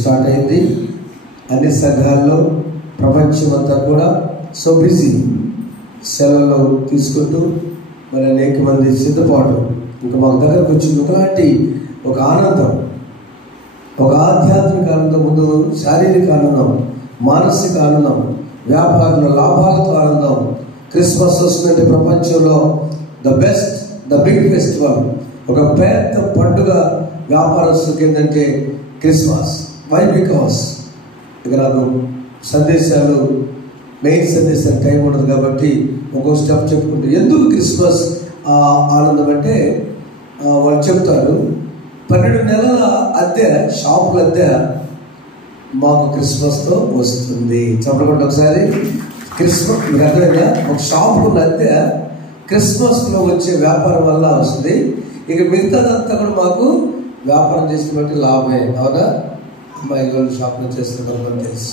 Start అయింది. అన్ని సంఘాల్లో ప్రపంచం అంతా కూడా సో బిజీ, సెలవులు తీసుకుంటూ మరి అనేక మంది సిద్ధపాటు. ఇంకా మాకు దగ్గరకు వచ్చింది ఒకలాంటి ఒక ఆనందం, ఒక ఆధ్యాత్మిక ఆనందం, ముందు శారీరక ఆనందం, మానసిక ఆనందం, వ్యాపారంలో లాభాలతో ఆనందం. క్రిస్మస్ వస్తుందంటే ప్రపంచంలో ద బిగ్ ఫెస్టివల్, ఒక పెద్ద పండుగ వ్యాపారస్తులకి ఏంటంటే క్రిస్మస్. వై? బికాస్ ఇక నాకు సందేశాలు, మెయిన్ సందేశాలు టైం ఉండదు కాబట్టి ఒక్కొక్క స్టెప్ చెప్పుకుంటూ, ఎందుకు క్రిస్మస్ ఆనందం అంటే వాళ్ళు చెప్తారు 12 నెలల అద్దె, షాపుల అద్దె మాకు క్రిస్మస్తో వస్తుంది. చెప్పకుండా ఒకసారి క్రిస్మస్ మీకు అర్థమైందా? ఒక షాపుల అద్దె క్రిస్మస్లో వచ్చే వ్యాపారం వల్ల వస్తుంది. ఇక మిగతాదంతా కూడా మాకు వ్యాపారం చేసిన బట్టి లాభమే. అవునా? అమ్మాయిలు షాపులో చేస్తున్న తెలుసు.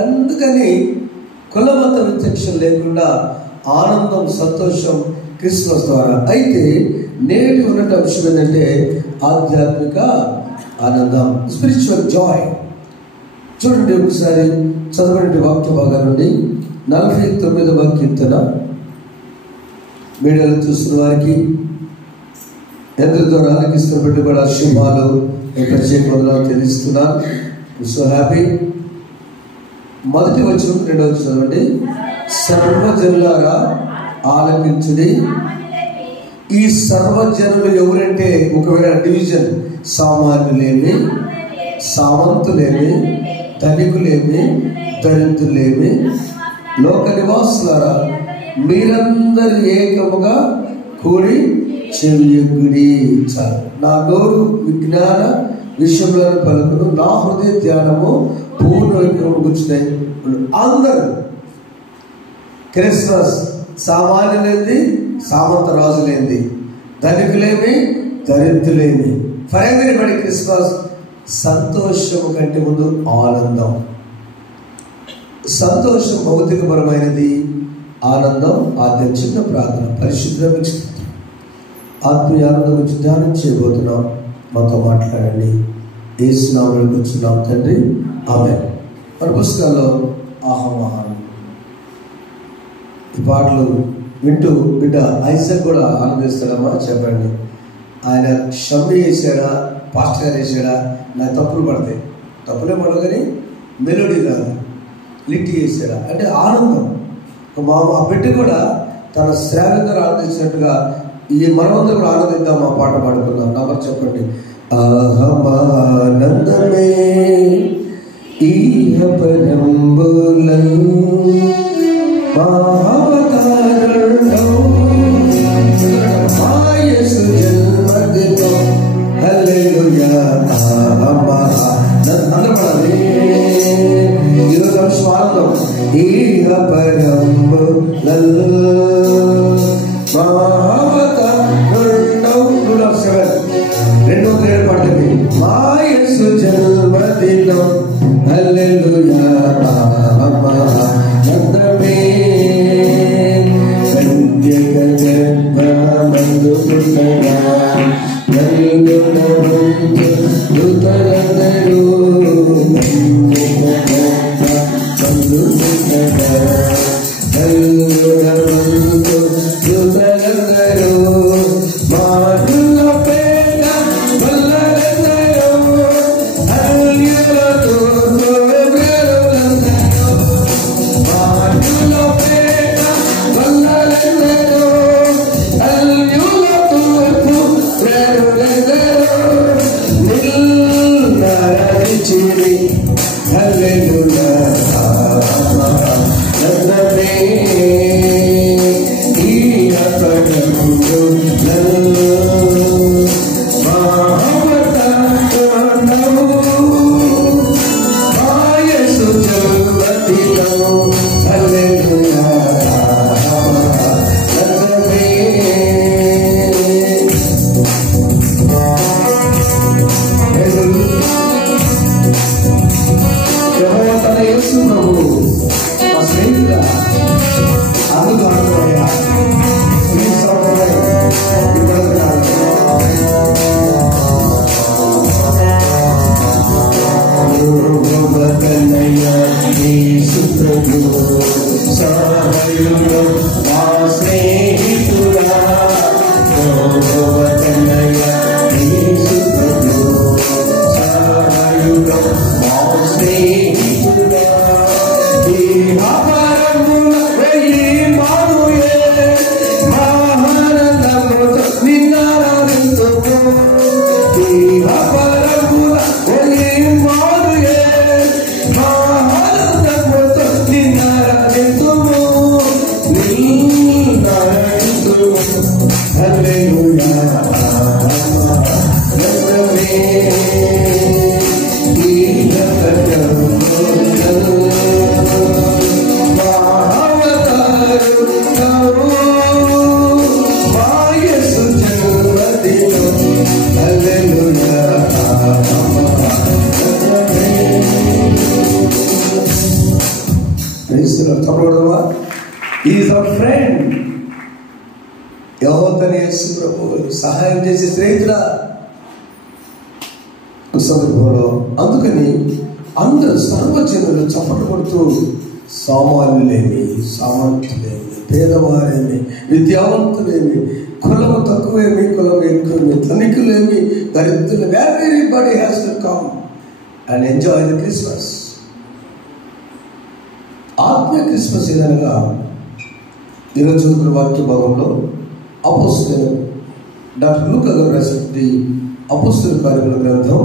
అందుకని కులమత విచక్షణ లేకుండా ఆనందం, సంతోషం క్రిస్మస్ ద్వారా. అయితే నేటి ఉన్నట్టు అంశం ఏంటంటే ఆధ్యాత్మిక ఆనందం, స్పిరిచువల్ జాయ్. చూడండి ఒకసారి చదవండి వాక్య భాగం నుండి 49వ కీర్తన. మీడియాలో చూస్తున్న వారికి యంత్ర ద్వారా ఆలకిస్తున్న బిడ్డ కూడా శుభాలు, ప్రత్యేక వందనాలు తెలుస్తున్నాను. So happy. మొదటి వచనం, రెండవ చదవండి. సర్వజనులారా ఆలకించుడి. ఈ సర్వజనులు ఎవరంటే ఒకవేళ డివిజన్, సామాన్యులేమి, సామంతులేమి, ధనికులేమి, దరిద్రులేమి, లోక నివాసులారా మీరందరూ ఏకముగా కూడి చెవియొగ్గుడి. చాలు. నా నోరు విజ్ఞాన విషయంలో పలుకును, నా హృదయ ధ్యానము పూర్ణ విగ్రహం కూర్చున్నాయి. అందరూ క్రిస్మస్ సామాన్యులేంది, సామంత రాజులేంది, ధనికులేమి, దరిద్రులేమి, ఫర్ ఎవ్రీబడి క్రిస్మస్. సంతోషము కంటే ముందు ఆనందం. సంతోషం భౌతికపరమైనది, ఆనందం ఆధ్యాత్మిక ప్రార్థన. పరిశుద్ధ ఆత్మీయ ఆనందం గురించి ధ్యానం చేయబోతున్నాం. మాతో మాట్లాడండి. యేసు నామములో కూర్చున్నాం తండ్రి, ఆమేన్. మన పుస్తకాల్లో ఆహ్వానం, ఈ పాటలు వింటూ బిడ్డ ఐజాక్ కూడా ఆనందిస్తాడమ్మా. చెప్పండి, ఆయన షమ్మి వేసాడా, పాస్టర్ గారు వేసాడా? నాకు తప్పులు పడతాయి, తప్పులే పడవు కానీ మెలోడీ రాదు. లిట్టి వేసాడా అంటే ఆనందం. ఆ బిడ్డ కూడా తన శ్రావ్యంగా ఆనందించినట్టుగా ఈ మనమందరూ కూడా ఆనందిద్దాం. ఆ పాట పాడుకుందాం. నంబర్ చెప్పండి. అహమానందమే ఈహ పరంబులం మహావతారుడౌ మాయసు జన్మదినం హల్లెలూయా. అందరూ పడాలి ఈరోజు ఆనందం. ఈహ పరంబులం మహావతారుడౌ. 207 పాటది. మాయసు జన్మదినం హల్లెలూయా. ఆనందమే కన్యక గర్భమందు పుట్టగా నలుగునవంతు దూతలందరూ కన్యక గర్భమందు పుట్టగా నలుగునవంతు దూతలందరూ మారుల పేట వల్లలందరూ హల్లెలూయా. యెహోవాకన్నయ్య యేసు ప్రభు సహాయుడు మా స్నేహితుడా యెహోవాకన్నయ్య యేసు ప్రభు సహాయుడు మా స్నేహితుడా మహానదముతో నిన్నారాధింతుము హల్లెలూయా తప్పడమా ఈజ్ అ ఫ్రెండ్. యెహోవా యేసు ప్రభు సహాయం చేసే స్నేహితుడా సందర్భంలో. అందుకని అందరూ సర్వజనులు చప్పట్లు కొడుతూ సామాన్యులేమి, సామంతులేమి, పేదవారేమి, విద్యావంతులేమి, కులము తక్కువేమి, కులం ఎక్కువేమి, ధనికులేమి, దరిద్రులు, everybody has to come and enjoy the Christmas. ఆత్మీయ క్రిస్మస్ ఏదనగా ఈరోజు చదువుకున్న వాక్య భాగంలో అపోస్తలుడైన డాక్టర్ లూకా గారు రాసినటువంటి అపోస్తల కార్యముల గ్రంథం,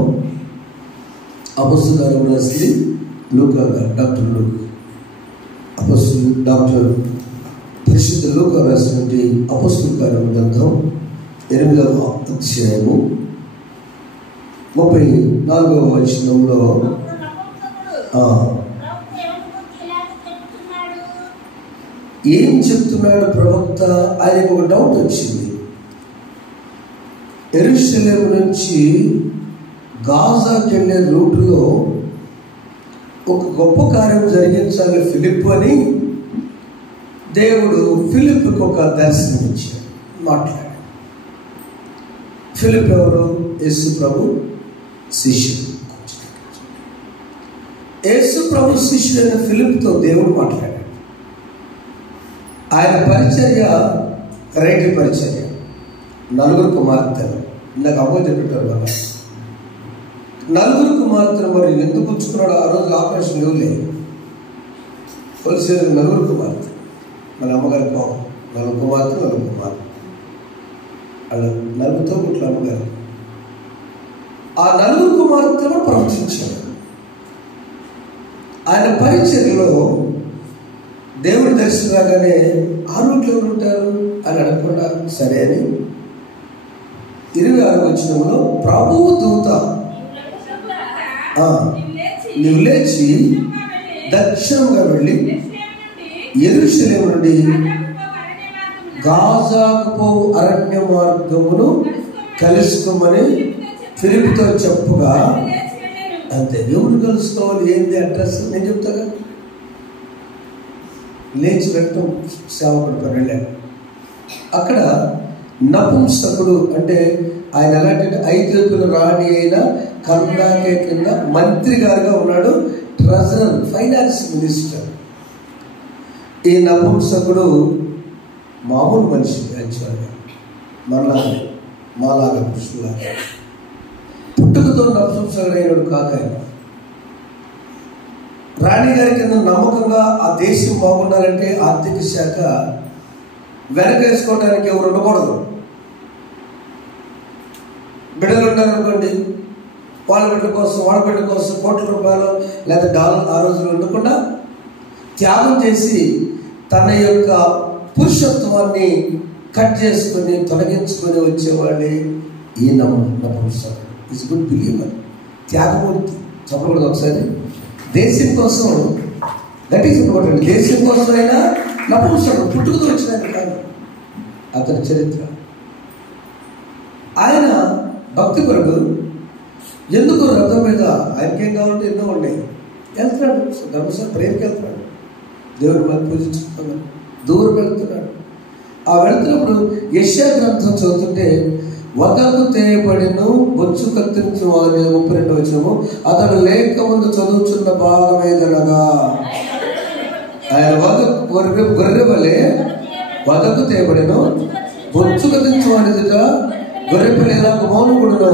అపోస్తల కార్యములు రాసింది లూకా గారు, డాక్టర్ లూకా. డాక్టర్ పరిశుద్ధ లూకా రాసినటువంటి అపోస్తల కార్యముల గ్రంథం 8వ అధ్యాయము 34వ వచనంలో ఏం చెప్తున్నాడు ప్రవక్త? ఆయనకు ఒక డౌట్ వచ్చింది. యెరూషలేము నుంచి గాజాకి వెళ్ళే రూట్లో ఒక గొప్ప కార్యం జరిగించాలి ఫిలిప్ అని దేవుడు ఫిలిప్కి ఒక దర్శనం ఇచ్చాడు, మాట్లాడాడు. ఫిలిప్ ఎవరు? యేసు ప్రభు శిష్యుడు. యేసు ప్రభు శిష్యుడైన ఫిలిప్తో దేవుడు మాట్లాడాడు. ఆయన పరిచర్య వెరైటీ పరిచర్య. 4 కుమార్తెలు, నాకు అమ్మో చెప్పారు కదా, 4 కుమార్తెలు. మరి ఎందుకు ఉంచుకున్నాడు? ఆ రోజు ఆపరేషన్ లేదు, హోల్సేల్ 4 కుమార్తె. మన అమ్మగారి కోపం, 4 కుమార్తెలు, 4 కుమార్తె, అలా 4తో ఇట్లా అమ్మగారు. ఆ 4 కుమార్తెలు ప్రవర్తించారు. ఆయన పరిచర్యలో దేవుడు దర్శనం రాగానే ఆ రూట్లో ఎవరు ఉంటారు అని అడగకుండా సరే అని 26వ వచనంలో ప్రభువు దూత నీవు లేచి దక్షిణంగా వెళ్ళి యెరూషలేము నుండి గాజాకు పోవు అరణ్య మార్గమును కలుసుకోమని ఫిలిప్తో చెప్పుగా, అంతే. ఎవరు కలుసుకోవాలి, ఏంటి అడ్రస్ నేను చెప్తాగా. లేచి వెళ్ళటం సేవకుడు పని వెళ్ళాడు. అక్కడ నపుంసకుడు అంటే ఆయన ఎలాంటి ఐగుప్తుల రాణి అయిన కందాకే కింద మంత్రి గారుగా ఉన్నాడు, ట్రెజరర్, ఫైనాన్స్ మినిస్టర్. ఈ నపుంసకుడు మామూలు మనిషి, యాక్చువల్గా మనలాగా మాలాగా పురుషులాగా పుట్టుకతో నపుంసకుడైనడు కాదు. ఆయన రాణిగారి కింద నమ్మకంగా ఆ దేశం బాగుండాలంటే ఆర్థిక శాఖ వెనకేసుకోవడానికి ఎవరు ఉండకూడదు. బిడ్డలు ఉన్నారనుకోండి, వాళ్ళ బిడ్డ కోసం కోట్ల రూపాయలు లేదా డాలర్ ఆ రోజులు ఉండకుండా త్యాగం చేసి తన యొక్క పురుషత్వాన్ని కట్ చేసుకొని తొలగించుకొని వచ్చేవాళ్ళే ఈ నపుంసకుడు. ఈజ్ గుడ్ బిలీవర్, త్యాగమూర్తి. చెప్పకూడదు ఒకసారి. దేశం కోసం, దట్ ఈస్ ఇంపార్టెంట్. దేశం కోసం అయినా నపుంసకుడు, పుట్టుకతో వచ్చిన కాదు అతని చరిత్ర. ఆయన భక్తిపరుడు. ఎందుకు రథం మీద ఆయనకేం కావాలంటే ఎన్నో ఉన్నాయి, వెళ్తున్నాడు. ధర్మశాల ప్రేమకి వెళ్తున్నాడు, దేవుడు మనం పూజించుకుంటున్నాడు, దూరం వెళ్తున్నాడు. ఆ వెళ్తున్నప్పుడు యెషయా గ్రంథం చదువుతుంటే వదకు తేయబడిను బొచ్చు కత్తిరించిన వారి 32 వచనము. అతడు లేక ముందు చదువుచున్న భాగమేదనగా ఆయన గొర్రె వలె వదకు తేయబడిను బొచ్చు కత్తిరించిన వారి ఎదుట గొర్రెపిల్ల ఎలాగ మౌనముండునో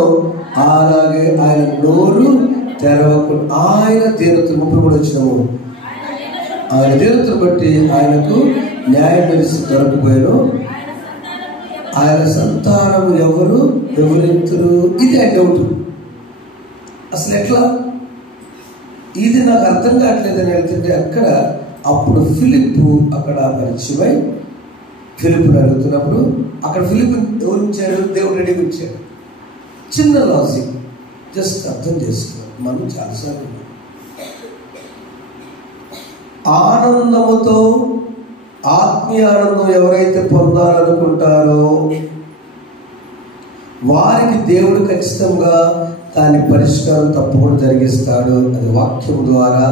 అలాగే ఆయన నోరు తెరవకుండా ఆయన దీనతను 33 వచనము. ఆయన దీనతను బట్టి ఆయనకు న్యాయం తెలిసి దొరకపోయాను. ఆయన సంతానము ఎవరెత్తురు? ఇది ఆయన డౌట్. అసలు ఎట్లా ఇది నాకు అర్థం కావట్లేదని వెళ్తుంటే అక్కడ అప్పుడు ఫిలిప్పు అక్కడ పరిచయమై ఫిలిప్పుని అడుగుతున్నప్పుడు అక్కడ ఫిలిప్ ఎవరు ఇచ్చాడు? దేవుడు రెడీగా ఇచ్చాడు. చిన్న లాజిక్ జస్ట్ అర్థం చేసుకోవాలి. మనం చాలాసార్లు ఆనందముతో ఆత్మీయ ఆనందం ఎవరైతే పొందాలనుకుంటారో వారికి దేవుడు ఖచ్చితంగా దాని పరిష్కారం తప్పకుండా జరిగిస్తాడు. అది వాక్యం ద్వారా,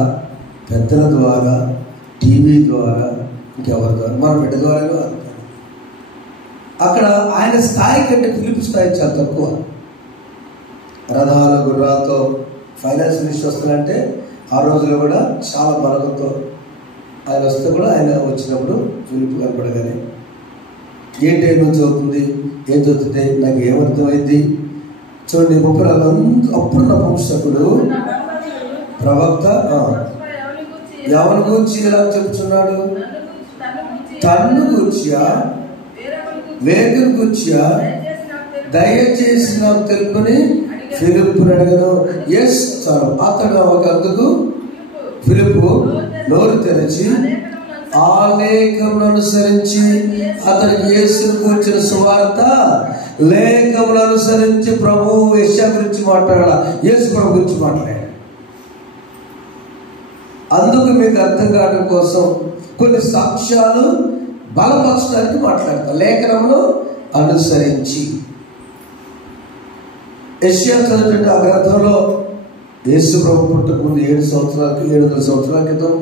పెద్దల ద్వారా, టీవీ ద్వారా, ఇంకెవరి ద్వారా, మన బిడ్డ ద్వారా. అక్కడ ఆయన స్థాయి కంటే ఫిలిప్ స్థాయి చాలా తక్కువ. రథాలు గుర్రాలతో ఫైనాన్స్ మినిస్టర్ వస్తానంటే ఆ రోజులో కూడా చాలా బలంతో ఆయన వస్తే కూడా ఆయన వచ్చినప్పుడు ఫిలిప్ కనపడగానే ఏంటి ఏం చదువుతుంది, ఏం చదువుతుంటే నాకు ఏమర్థమైంది చూడండి. 30 అప్పుడు నపుంసకుడు ప్రవక్త ఎవరి గురించి ఎలా చెప్తున్నాడు? తన్ను గూర్చియా వేగం గూర్చియా దయచేసి నాకు తెలుపుని ఫిలిప్పుని అడగను. ఎస్ చాలు. అతడు అందుకు ఫిలిప్పు నోరు తెరిచి ఆ లేఖమును అనుసరించి అతనికి యేసును కూర్చిన సువార్త లేఖమును అనుసరించి ప్రభువు యెషయా గురించి మాట్లాడాల, యేసు ప్రభు గురించి మాట్లాడాడు. అందుకు మీకు అర్థం కావడం కోసం కొన్ని సాక్ష్యాలు బలపరచడానికి మాట్లాడతారు. లేఖనమును అనుసరించి యెషయా చదివిన ఆ గ్రంథంలో యేసు ప్రభు పుట్టక ముందు 700 సంవత్సరాల క్రితం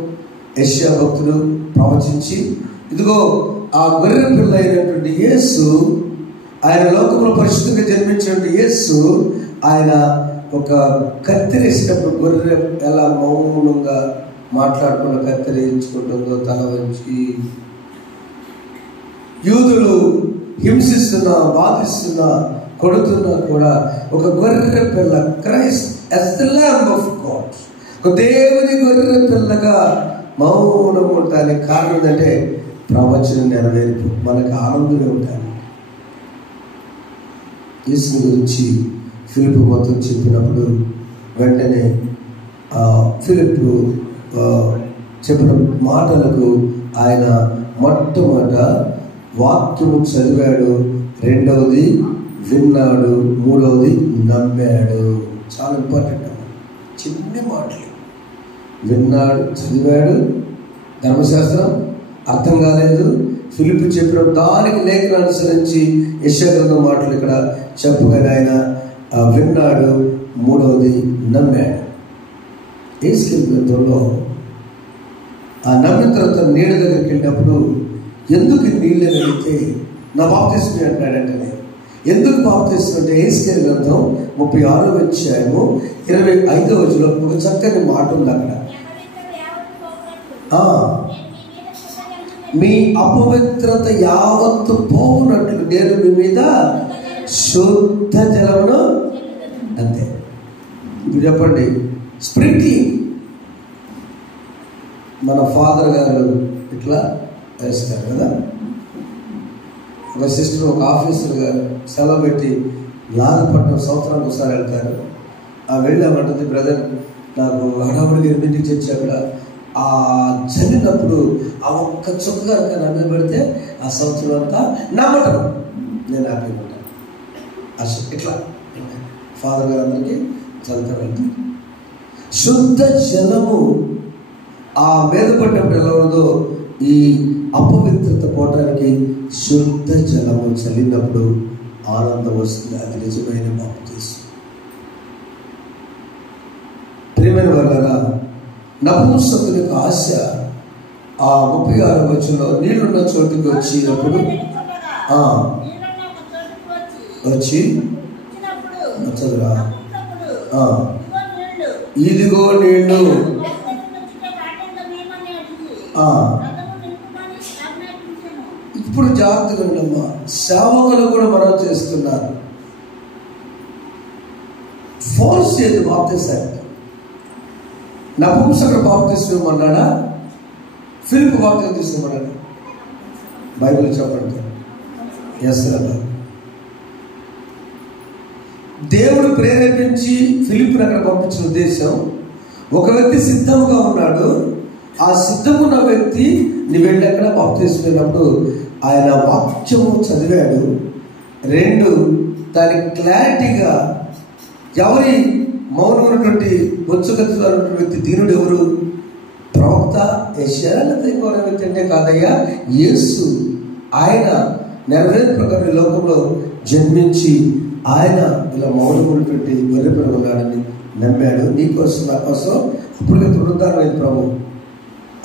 యెషయా భక్తుడు ప్రవచించి, ఇదిగో ఆ గొర్రె పిల్ల అయినటువంటి యేసు, ఆయన లోకంలో పరిశుద్ధంగా జన్మించినటువంటి యేసు, ఆయన ఒక కత్తిరేసినప్పుడు గొర్రె ఎలా మౌనంగా మాట్లాడకుండా కత్తిరించుకుంటుందో తల వంచి, యూదులు హింసిస్తున్నా, బాధిస్తున్నా, కొడుతున్నా కూడా ఒక గొర్రె పిల్ల, Christ as the Lamb of God, ఒక దేవుని గొర్రె పిల్లగా మౌనం ఉండటానికి కారణం ఏంటంటే ప్రవచనం నెరవేర్పు. మనకు ఆనందమే ఉంటాను. యేసు గురించి ఫిలిప్పు మొత్తం చెప్పినప్పుడు వెంటనే ఫిలిప్పు చెప్పిన మాటలకు ఆయన మొట్టమొదట వాక్యము చదివాడు, రెండవది విన్నాడు, మూడవది నమ్మాడు. చాలా ఇంపార్టెంట్ అన్నమాట. చిన్ని మాటలు విన్నాడు, చదివాడు, ధర్మశాస్త్రం అర్థం కాలేదు, ఫిలిప్పు చెప్పిన దానికి లేఖను అనుసరించి యెషయా గ్రంథం మాటలు ఇక్కడ చెప్పగానే ఆయన విన్నాడు, మూడవది నమ్మాడు. యేసుక్రీస్తు గ్రంథంలో ఆ నమ్మిన తర్వాత నీళ్ళ దగ్గరికి వెళ్ళినప్పుడు ఎందుకు నీళ్ళు వెళితే నా బాప్తిస్మం అంటాడంటే, ఎందుకు బాప్తిస్మం అంటే యేసుక్రీస్తు గ్రంథం 36వ అధ్యాయము 25వ వచనంలో ఒక చక్కని మాట ఉంది. అక్కడ మీ అపవిత్రత యావత్తు పోవునట్లు నేను మీ మీద శుద్ధ జలమును, అంతే. ఇప్పుడు చెప్పండి, స్ప్రింక్లింగ్. మన ఫాదర్ గారు ఇట్లా వేస్తారు కదా. ఒక సిస్టర్, ఒక ఆఫీసర్ గారు సెలవు పెట్టి నాగపట్నం సంవత్సరానికి ఒకసారి వెళ్తారు. వెళ్ళామంటుంది, బ్రదర్ నాకు హడావుడికి 8కి చర్చి అక్కడ ఆ చదివినప్పుడు ఆ ఒక్క చుక్క కనుక నమ్మి పెడితే ఆ సంవత్సరం అంతా నమ్మటం నేను హ్యాపీగా ఉంటాను. ఇట్లా ఫాదర్ గారు అందరికీ చదువుతూ వెళ్తారు. శుద్ధ జలము ఆ మీద పడినప్పుడు ఎలా ఉందో ఈ అపవిత్రత పోవటానికి శుద్ధ జలము చల్లినప్పుడు ఆనందం వస్తుంది. అది నిజమైన బాప్తిస్మం. ప్రియమైన వాళ్ళారా, నపుంసకునికి ఆశ ఆ 36వ వచనంలో నీళ్లున్న చోటుకి వచ్చినప్పుడు వచ్చి చదువురా, ఇదిగో నీళ్ళు ఇప్పుడు జాగ్రత్తగా ఉండమ్మా. సేవకులు కూడా మనం చేస్తున్నారు. ఫోర్స్ చేయదు బాప్తిసానికి. నపుంసకుడు బాప్తిసం అన్నాడా, ఫిలిప్ బాప్తిసం తీసుకోమన్నాడు? బైబిల్ చెప్పండి. ఎస్ అన్నా. దేవుడు ప్రేరేపించి ఫిలిప్ని అక్కడ పంపించిన ఉద్దేశం, ఒక వ్యక్తి సిద్ధంగా ఉన్నాడు, ఆ సిద్ధమున్న వ్యక్తి నీ వెళ్ళి అక్కడ బాప్తిసం వెళ్ళినప్పుడు ఆయన వాక్యము చదివాడు. 2, దానికి క్లారిటీగా ఎవరి మౌనమైనటువంటి ఉత్సుకతతో వ్యక్తి దీనుడు ఎవరు? ప్రవక్త యెషయా ఇంకో వ్యక్తి అంటే కాదయ్యా, యేసు. ఆయన నెరవేరు ప్రకారం లోకంలో జన్మించి ఆయన ఇలా మౌనమైనటువంటి గొర్రెపిల్ల ఉన్నాడని నమ్మాడు. నీకోసం నా కోసం అప్పటికే పునరుద్ధారమైన ప్రభు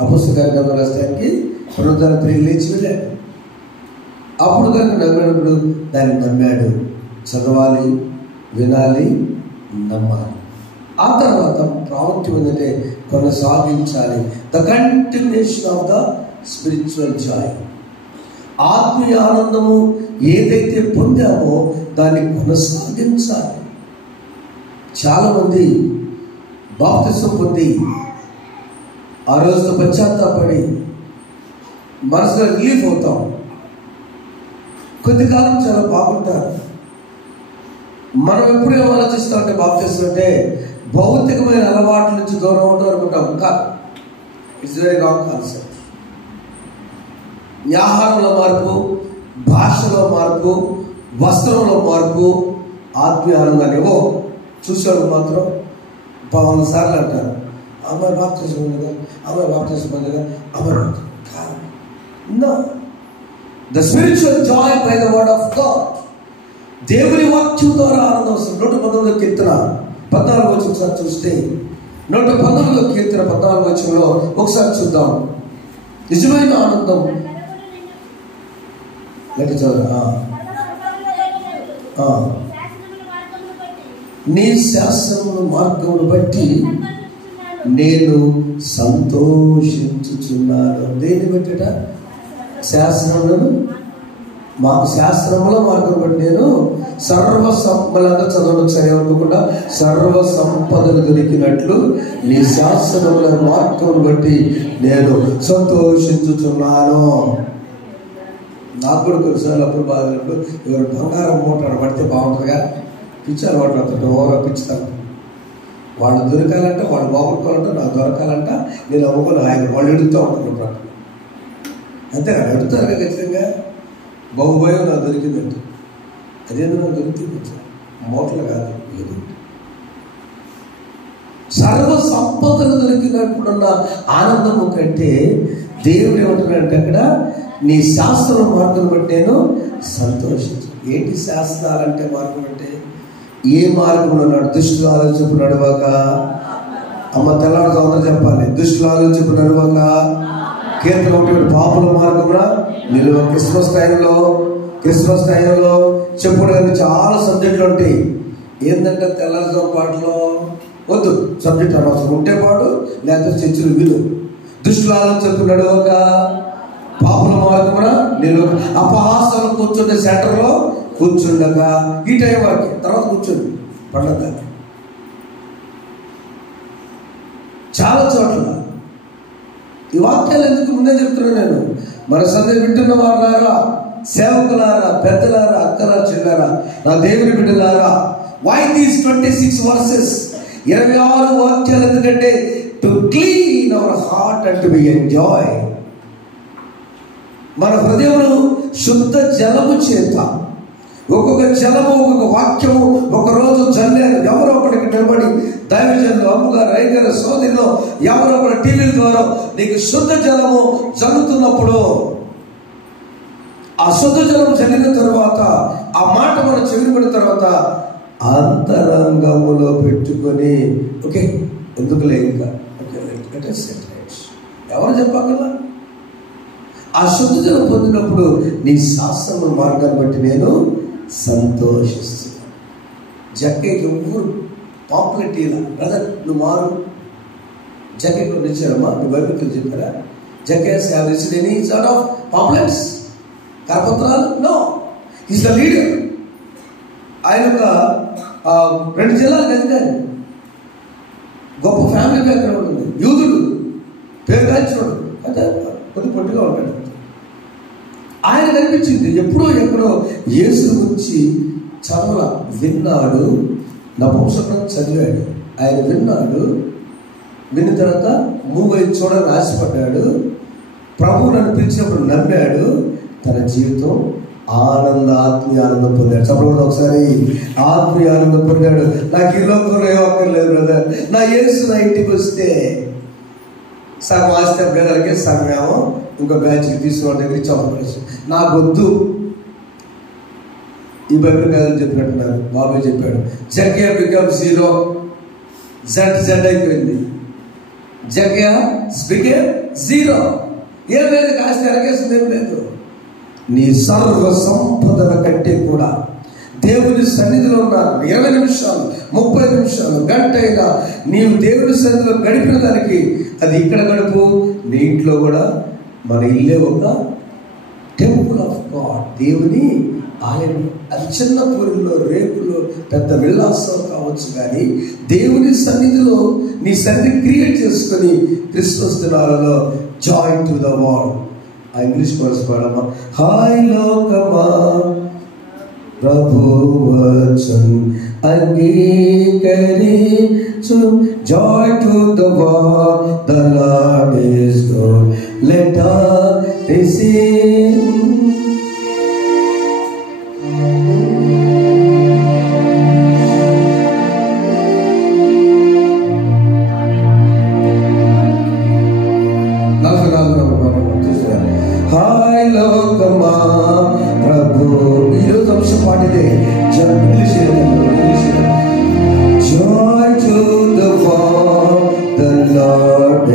అపొస్తలుల కార్యక్రమం రాష్ట్రానికి పునరుద్ధారం తిరిగి లేచి వెళ్ళాడు. అప్పుడు కనుక నమ్మినప్పుడు దాన్ని నమ్మాడు. చదవాలి, వినాలి, నమ్మాలి. ఆ తర్వాత ప్రాముఖ్యం ఏంటంటే కొనసాగించాలి. The continuation of the spiritual Joy. ఆత్మీయ ఆనందము ఏదైతే పొందామో దాన్ని కొనసాగించాలి. చాలామంది బాప్తిసం పొంది ఆ రోజుతో పశ్చాత్తాపడి మనసులో రిలీఫ్ అవుతాం. కొద్ది కాలం చాలా బాగుంటారు. మనం ఎప్పుడు ఏం ఆలోచిస్తామంటే బాప్తిసం అంటే భౌతికమైన అలవాట్ల నుంచి దూరం అవడం అనుకుంటాం. కాదు, ఇట్స్ వెరీ రాంగ్ కాన్సెప్ట్. ఆహారంలో మార్పు, భాషలో మార్పు, వస్త్రంలో మార్పు, ఆత్మీయ ఆనందాన్ని ఏవో చూసేవాళ్ళు మాత్రం 100 సార్లు అంటారు, అమ్మాయి బాప్తిసం ఉండగా, అమ్మాయి బాప్తిసం ఉండగా, అమ్మాయి కాదు. No, the spiritual joy by the word of God. దేవుని వాక్యం ద్వారా ఆనందం వస్తుంది. 119 కీర్తన 14 వచనం ఒకసారి చూస్తే, 119 కీర్తన 14 వచనంలో ఒకసారి చూద్దాం. నిజమైన ఆనందం గట్టి చదువు. నీ శాస్త్రముల మార్గమును బట్టి నేను సంతోషించుచున్నాను. దేన్ని బట్టిట? శాస్త్రములను, మాకు శాస్త్రముల మార్గం బట్టి నేను సర్వ సంపదలంతా చదవడం సరే అనుకోకుండా సర్వ సంపదలు దొరికినట్లు నీ శాస్త్రముల మార్గమును బట్టి నేను సంతోషించుచున్నాను. నాకు కూడా కొన్నిసార్లు అప్పుడు బాధలు, ఎవరు బంగారం మూట పడితే బాగుంటుందిగా, పిచ్చి అలవాటు అవుతుంది. ఓవర్ పిచ్చుతాను. వాళ్ళు దొరకాలంటే, వాళ్ళు బాగుంటుకోవాలంటే, నాకు దొరకాలంట, నేను అమ్ముకొని ఆయన వాళ్ళు ఎడుతూ ఉంటాను. అంతేనా? ఎడుతారు కదా ఖచ్చితంగా. బహుభయం నాకు దొరికిందంటే అదేదో నాకు దొరికింది. మూటలు కాదు, ఏదో సర్వ సంపదలు దొరికినప్పుడున్న ఆనందము కంటే దేవుడు ఏమంటున్నాడంటే అక్కడ నీ శాస్త్రం మార్గం బట్టి నేను సంతోషించు. ఏంటి శాస్త్రాలంటే మార్గం అంటే? ఏ మార్గంలో నాడు? దుష్టులు ఆలోచింపు నడవక. అమ్మ తెల్లారుతో చెప్పాలి, దుష్టులు ఆలోచింపు నడవక. కీర్తన 1 పాపుల మార్గమున నిలువ. క్రిస్మస్ టైంలో చెప్పుకోవడానికి చాలా సబ్జెక్టులు ఉంటాయి. ఏంటంటే తెల్లారుతో పాటలో వద్దు, సబ్జెక్ట్ అనవసరం. ఉంటే పాడు, లేకపోతే చర్చలు విను. దుష్టులు ఆలోచింపు నడవక, పాపుల మార్గమున నిలువ. అపహాసాలు కూర్చుంటే సెంటర్లో కూర్చుండక. ఈ టైం వరకు, తర్వాత కూర్చోండి పండగ. చాలా చోట్ల ఈ వాక్యాలు ఎందుకు ముందే చెప్తున్నా నేను, మన సందే వింటున్న వారులారా, సేవకులారా, పెద్దలారా, అక్కలారా, చెల్లారా, నా దేవుని బిడ్డలారా, వై దీస్ 26 వర్సెస్? 26 వాక్యాలు ఎందుకంటే to clean our heart and to be enjoy. మన హృదయమును శుద్ధ జలము చేత, ఒక్కొక్క జలము, ఒక్కొక్క వాక్యము ఒకరోజు చల్లారు. ఎవరో ఒకరికి నిలబడి దైవజనులు, అమ్ముగారు, రైగారు, సోదరిలో ఎవరో ఒకరి టీవీల ద్వారా నీకు శుద్ధ జలము చల్లుతున్నప్పుడు, ఆ శుద్ధ జలం చల్లిన తర్వాత, ఆ మాట మనం చెవిపడిన తర్వాత అంతరంగములో పెట్టుకొని ఓకే ఎందుకులే ఇంకా ఓకే ఎవరు చెప్పగలరా? ఆ శుద్ధ జలం పొందినప్పుడు నీ శాస్త్రముల మార్గాన్ని బట్టి నేను సంతోషిస్తున్నాడు. జక్కయ్యకి ఎవరు పాపులారిటీ ఇలా, బ్రదర్ నువ్వు మారు, జక్కయ్య నిచ్చారమ్మా, మీ బైబిల్ చెప్పారా? Jakkayya have received any sort of pamphlets, కరపత్రాలు? No, is the leader. ఆయన ఒక 2 జిల్లాలకు అధికారి, గొప్ప ఫ్యామిలీ బ్యాక్గ్రౌండ్ ఉంది, యూదుడు, పేరు కాల్చినోడు, అంటే కొద్ది పొట్టిగా ఉంటాడు. ఆయన కనిపించింది ఎప్పుడో ఎక్కడో యేసు గురించి చదవల, విన్నాడు, నపుంసకం చదివాడు. ఆయన విన్నాడు, విన్న తర్వాత మూవ్ అయి చూడని ఆశపడ్డాడు, ప్రభువు నన్ను పిలిచినప్పుడు నమ్మాడు, తన జీవితం ఆత్మీయ ఆనందం పొందాడు. చెప్పండి ఒకసారి, ఆత్మీయ ఆనందం పొందాడు. నాకు ఈ లోకంలో ఏమక్కర్లేదు బ్రదర్, నా యేసు నా ఇంటికి వస్తే సగం ఆస్తి పేదలకి సగమేమో ఇంకో బ్యాచ్కి తీసుకున్న దగ్గర చంపలేసు, నాకు వద్దు. ఈ బైబిల్ గారు చెప్పినట్టున్నారు, బాబు చెప్పాడు, జక్కయ్య బికమ్ జీరో, జెడ్ అయిపోయింది. జక్కయ్య బికమ్ జీరో. ఏం లేదు, కాస్త ఎరగేసింది ఏం లేదు. నీ సర్వ సంపదల కంటే కూడా దేవుని సన్నిధిలో ఉన్నారు 20 నిమిషాలు 30 నిమిషాలు గంట అయినా నీవు దేవుని సన్నిధిలో గడిపిన దానికి అది ఇక్కడ గడుపు. నీ ఇంట్లో కూడా, మన ఇల్లే ఒక టెంపుల్ ఆఫ్ గాడ్, దేవుని ఆలయం. అది చిన్న పూరిలో, రేకులో, పెద్ద విల్లాసం కావచ్చు, కానీ దేవుని సన్నిధిలో నీ సన్నిధి క్రియేట్ చేసుకొని క్రిస్మస్ దినాలలో జాయిన్ టు ద వరల్డ్. ఆ ఇంగ్లీష్ కోర్స్ పాడమ్మా. హాయ్ లోకమా ప్రభు వచన్ అంగీకరించు, joy to the world, the Lord is good, let us receive. హాయ్ లోకమా ప్రభు, ఈరోజు అంశం పాటిదే, joy to the world, the Lord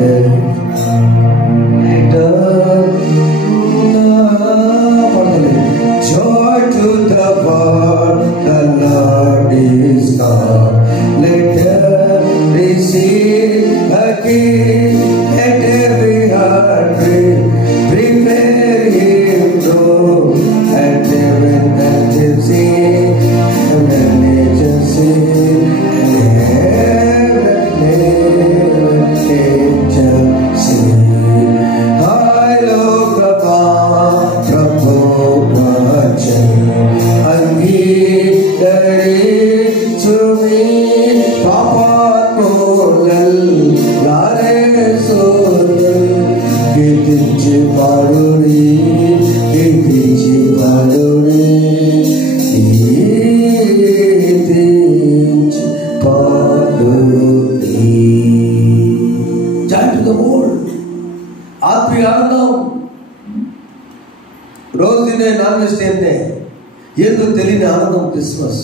joy to the world, the Lord is God. Let us receive a King, let every heart prepare Him through, and heaven and sing, and nature sing, and heaven nature sing. High lokama Prabhu vachan అంగీకరించుమి, పాపాత్ములల్ లారేసుని కీర్తించి పాడుని, కీర్తించి పాడుని, కీర్తించి పాడుని. Join to the world. ఆత్మీయ ఆనందం. రోజు తినే నాన్ వెజ్ తింటే ఏదో తెలియని ఆనందం క్రిస్మస్.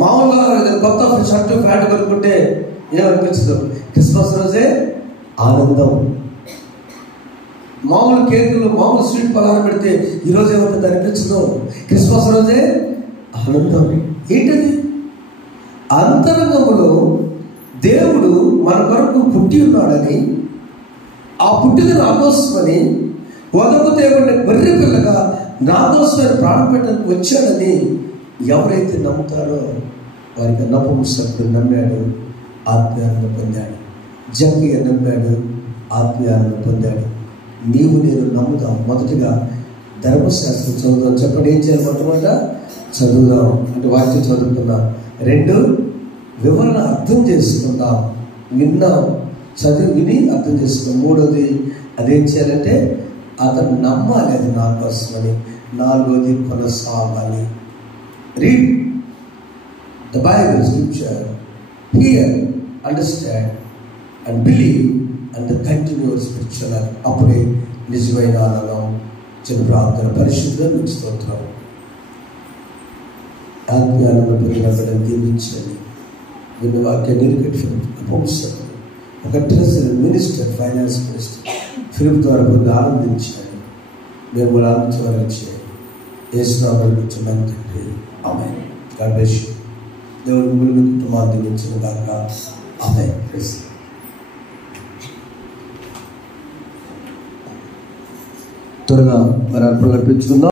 మామూలుగా కొత్త షర్టు ప్యాంటు కొనుక్కుంటే ఏమనిపించదు, క్రిస్మస్ రోజే ఆనందం. మామూలు కేకులు, మామూలు స్వీట్ పలారం పెడితే ఈరోజు ఏమంటుంది అనిపించదు, క్రిస్మస్ రోజే ఆనందం. ఏంటది? అంతరంగంలో దేవుడు మన కొరకు పుట్టి ఉన్నాడని, ఆ పుట్టిన నా కోసమని, వదకు దేవుడిని బర్రె పిల్లగా నా కోసమైన ప్రాణం పెట్టడానికి వచ్చాడని ఎవరైతే నమ్ముతారో వారికి నపుంసకుడు నమ్మాడు, ఆత్మీయాలను పొందాడు. జక్కయ్య నమ్మాడు, ఆత్మీయాలను పొందాడు. నీవు నేను నమ్ముదాం. మొదటిగా ధర్మశాస్త్రం చదువుదాం. చెప్పండి, ఏం చేయాలి? మొట్టమొదట చదువుదాం, అంటే వాక్యం చదువుకుందాం. 2 వివరణ అర్థం చేసుకుందాం. విన్నాం, చదివి విని అర్థం చేసుకుందాం. 3వది అదేం చేయాలంటే అతను నమ్మాలి, అది నా కోసమని. 4వది కొనసాగాలి. Read the Bible, scripture, here, understand and believe and continue spiritual life. అప్పుడే నిజమైన ఆనందం. చిన్న ప్రార్థన. పరిశుద్ధ మీకు స్తోత్రం. ఆత్మీయాలను పొందిన దీవించండి. విన్న వాక్యాన్ని వంశం ఒక treasurer, minister, finance minister Philip ద్వారా పొంది ఆనందించాడు. మేము కూడా ఆనందించాలని చేయండి. యేసు నామములో కూర్చున్నాను తండ్రి. ఆమేన్. God bless you. దేవుడు మిమ్మల్ని మీ కుటుంబాన్ని దీవించును గాక. ఆమేన్. త్వరగా మరి అర్పణలు అర్పించుకుందాం.